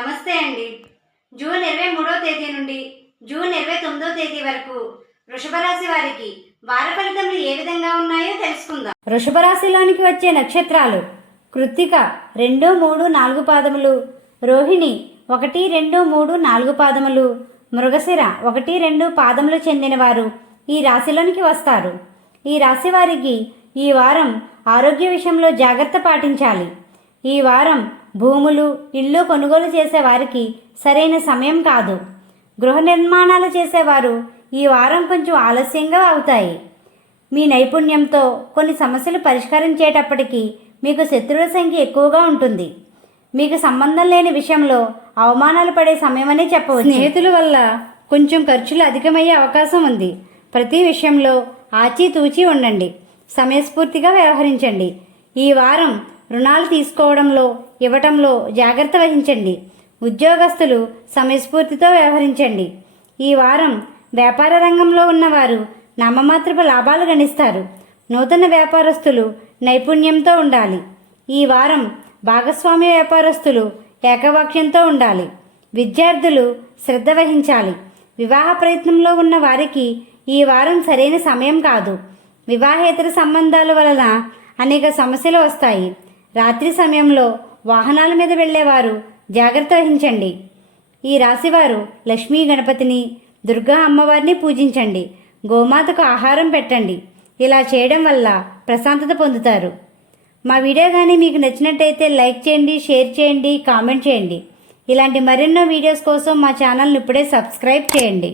నమస్తే అండి. జూన్ ఇరవై మూడో తేదీ నుండి జూన్ ఇరవై తొమ్మిదో తేదీ వరకు వృషభ రాశి వారికి వార ఫలితములు ఏ విధంగా ఉన్నాయో తెలుసుకుందాం. వృషభ రాశిలోనికి వచ్చే నక్షత్రాలు కృత్తిక రెండు మూడు నాలుగు పాదములు రోహిణి ఒకటి రెండు మూడు నాలుగు పాదములు మృగశిర ఒకటి రెండు పాదములు చెందినవారు ఈ రాశిలోనికి వస్తారు. ఈ రాశి వారికి ఈ వారం ఆరోగ్య విషయంలో జాగ్రత్త పాటించాలి. ఈ వారం భూములు ఇల్లు కొనుగోలు చేసేవారికి సరైన సమయం కాదు. గృహ నిర్మాణాలు చేసేవారు ఈ వారం కొంచెం ఆలస్యంగా అవుతాయి. మీ నైపుణ్యంతో కొన్ని సమస్యలు పరిష్కరించేటప్పటికీ మీకు శత్రువుల సంఖ్య ఎక్కువగా ఉంటుంది. మీకు సంబంధం లేని విషయంలో అవమానాలు పడే సమయమనే చెప్పవచ్చు. స్నేహితుల వల్ల కొంచెం ఖర్చులు అధికమయ్యే అవకాశం ఉంది. ప్రతి విషయంలో ఆచితూచి ఉండండి. సమయస్ఫూర్తిగా వ్యవహరించండి. ఈ వారం రుణాలు తీసుకోవడంలో ఇవ్వటంలో జాగ్రత్త వహించండి. ఉద్యోగస్తులు సమయస్ఫూర్తితో వ్యవహరించండి. ఈ వారం వ్యాపార రంగంలో ఉన్నవారు నామమాత్రపు లాభాలు గణిస్తారు. నూతన వ్యాపారస్తులు నైపుణ్యంతో ఉండాలి. ఈ వారం భాగస్వామ్య వ్యాపారస్తులు ఏకవాక్యంతో ఉండాలి. విద్యార్థులు శ్రద్ధ వహించాలి. వివాహ ప్రయత్నంలో ఉన్న వారికి ఈ వారం సరైన సమయం కాదు. వివాహేతర సంబంధాల వలన అనేక సమస్యలు వస్తాయి. రాత్రి సమయంలో వాహనాల మీద వెళ్ళేవారు. జాగ్రత్త వహించండి. ఈ రాశివారు లక్ష్మీ గణపతిని దుర్గా అమ్మవారిని పూజించండి. గోమాతకు ఆహారం పెట్టండి. ఇలా చేయడం వల్ల ప్రశాంతత పొందుతారు. మా వీడియో కానీ మీకు నచ్చినట్టయితే లైక్ చేయండి షేర్ చేయండి కామెంట్ చేయండి. ఇలాంటి మరెన్నో వీడియోస్ కోసం మా ఛానల్ని ఇప్పుడే సబ్స్క్రైబ్ చేయండి.